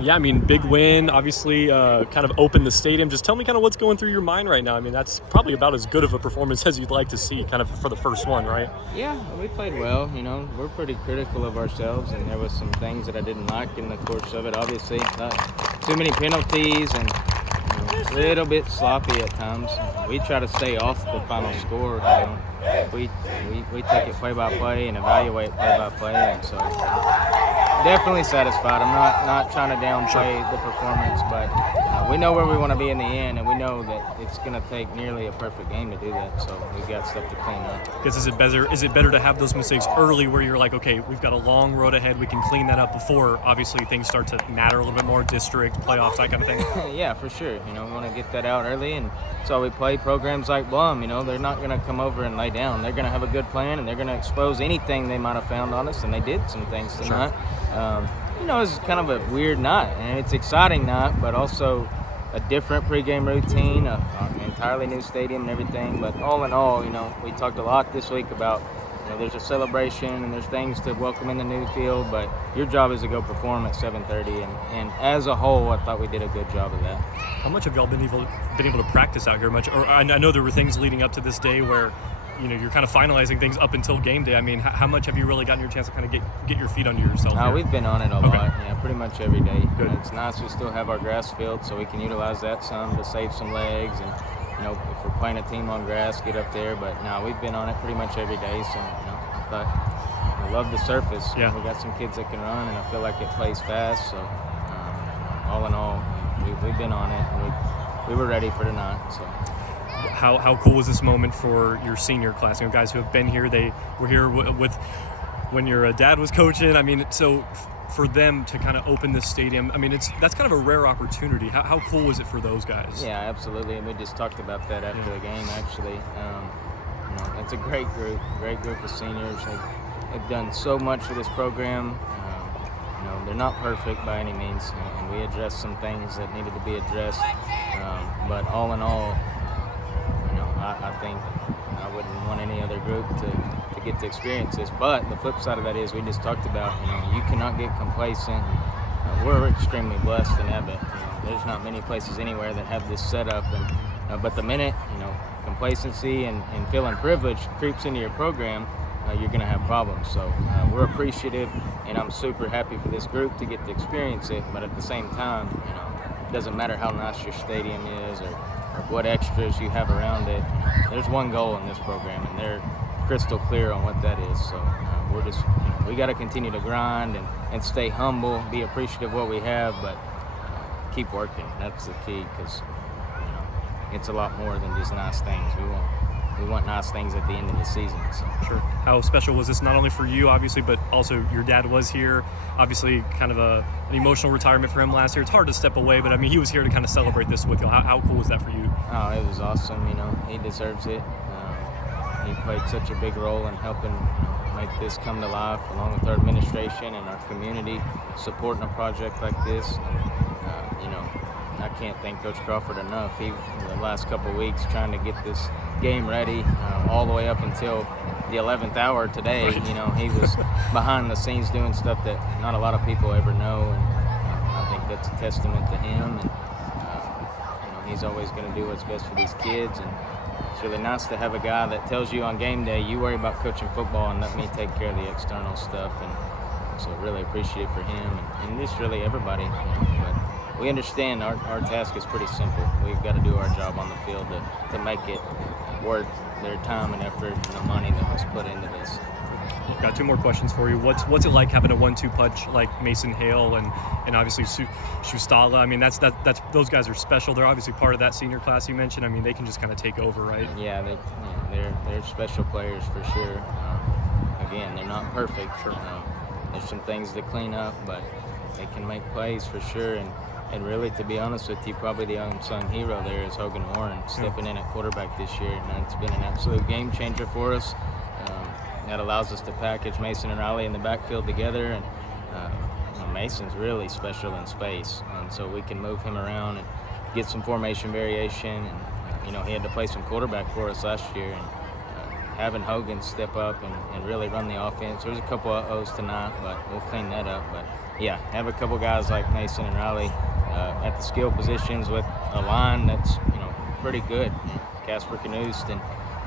Yeah, I mean, big win, obviously, kind of opened the stadium. Just tell me kind of what's going through your mind right now. I mean, that's probably about as good of a performance as you'd like to see kind of for the first one, right? Yeah, we played well. We're pretty critical of ourselves, and there was some things that I didn't like in the course of it. Obviously, too many penalties and a little bit sloppy at times. We try to stay off the final score. We take it play by play and evaluate play by play, and so definitely satisfied. I'm not trying to downplay the performance, but we know where we want to be in the end, and we know that it's going to take nearly a perfect game to do that. So we've got stuff to clean up. Because is it better to have those mistakes early, where you're like, okay, we've got a long road ahead, we can clean that up before obviously things start to matter a little bit more, district playoffs, that kind of thing? Yeah, for sure. We want to get that out early, and so we play programs like Blum. They're not going to come over and lay down. They're going to have a good plan, and they're going to expose anything they might have found on us, and they did some things tonight. Sure. It's kind of a weird night, and it's exciting night, but also a different pregame routine, an entirely new stadium and everything. But all in all, we talked a lot this week about, there's a celebration and there's things to welcome in the new field, but your job is to go perform at 7:30, and as a whole, I thought we did a good job of that. How much have y'all been able to practice out here? Or I know there were things leading up to this day where you're kind of finalizing things up until game day. I mean, how much have you really gotten your chance to kind of get your feet under yourself here? We've been on it a lot. Yeah, pretty much every day. Good. It's nice we still have our grass field, so we can utilize that some to save some legs. And, if we're playing a team on grass, get up there. But, no, we've been on it pretty much every day. So, I thought I love the surface. Yeah. We got some kids that can run, and I feel like it plays fast. So, all in all, we've been on it, and we were ready for tonight. So. How cool was this moment for your senior class? Guys who have been here, they were here with when your dad was coaching. I mean, so for them to kind of open this stadium, I mean, that's kind of a rare opportunity. How cool was it for those guys? Yeah, absolutely. And we just talked about that after the game, actually. It's a great group of seniors. They've done so much for this program. They're not perfect by any means, and we addressed some things that needed to be addressed. But all in all, I think I wouldn't want any other group to get to experience this. But the flip side of that is we just talked about, you cannot get complacent. We're extremely blessed in Abbott. There's not many places anywhere that have this set up. But the minute, complacency and feeling privileged creeps into your program, you're going to have problems. So we're appreciative, and I'm super happy for this group to get to experience it. But at the same time, it doesn't matter how nice your stadium is or what extras you have around it. There's one goal in this program, and they're crystal clear on what that is. So we're just, we got to continue to grind and stay humble, be appreciative of what we have, but keep working. That's the key, because it's a lot more than just nice things. We want nice things at the end of the season. So. Sure. How special was this, not only for you, obviously, but also your dad was here. Obviously, kind of an emotional retirement for him last year. It's hard to step away, but I mean, he was here to kind of celebrate this with you. How cool was that for you? Oh, it was awesome. He deserves it. He played such a big role in helping make this come to life, along with our administration and our community supporting a project like this. I can't thank Coach Crawford enough. He, the last couple of weeks, trying to get this game ready, all the way up until the 11th hour today. Right. He was behind the scenes doing stuff that not a lot of people ever know, and I think that's a testament to him. And he's always going to do what's best for these kids, and it's really nice to have a guy that tells you on game day, you worry about coaching football and let me take care of the external stuff. And so really appreciate it for him and just really everybody. But we understand our task is pretty simple. We've got to do our job on the field to make it worth their time and effort and the money that was put into this. Got two more questions for you. What's it like having a 1-2 punch like Mason Hale and obviously Shustala? I mean, that's those guys are special. They're obviously part of that senior class you mentioned. I mean, they can just kind of take over, right? Yeah, they're special players for sure. Again, they're not perfect. Sure. There's some things to clean up, but they can make plays for sure. And really, to be honest with you, probably the unsung hero there is Hogan Warren stepping in at quarterback this year. And it's been an absolute game changer for us. That allows us to package Mason and Riley in the backfield together. And Mason's really special in space. And so we can move him around and get some formation variation. And, he had to play some quarterback for us last year. And having Hogan step up and really run the offense. There's a couple of O's tonight, but we'll clean that up. But have a couple guys like Mason and Riley at the skill positions with a line that's pretty good. Casper Knust and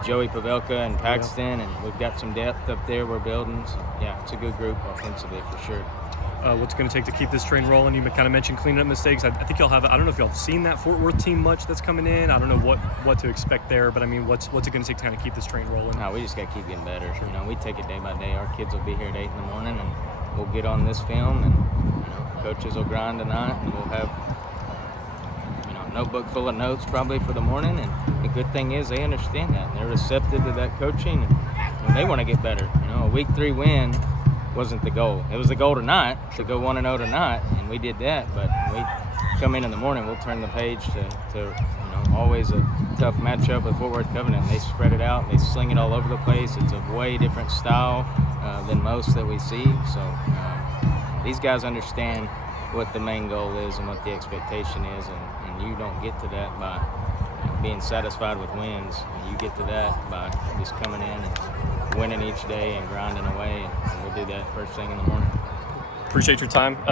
Joey Pavelka and Paxton, and we've got some depth up there we're building. So, it's a good group offensively for sure. What's going to take to keep this train rolling? You kind of mentioned cleaning up mistakes. I think y'all have. I don't know if y'all have seen that Fort Worth team much that's coming in. I don't know what to expect there, but I mean, what's it going to take to kind of keep this train rolling? No, we just got to keep getting better. Sure. We take it day by day. Our kids will be here at 8 in the morning, and we'll get on this film, and coaches will grind tonight, and we'll have notebook full of notes probably for the morning. And the good thing is they understand that, and they're receptive to that coaching, and they want to get better. A week 3 win wasn't the goal. It was the goal tonight to go 1-0 tonight, and we did that. But when we come in the morning, we'll turn the page to always a tough matchup with Fort Worth Covenant. They spread it out, they sling it all over the place. It's a way different style than most that we see. So these guys understand what the main goal is and what the expectation is, and you don't get to that by being satisfied with wins. You get to that by just coming in and winning each day and grinding away, and we'll do that first thing in the morning. Appreciate your time.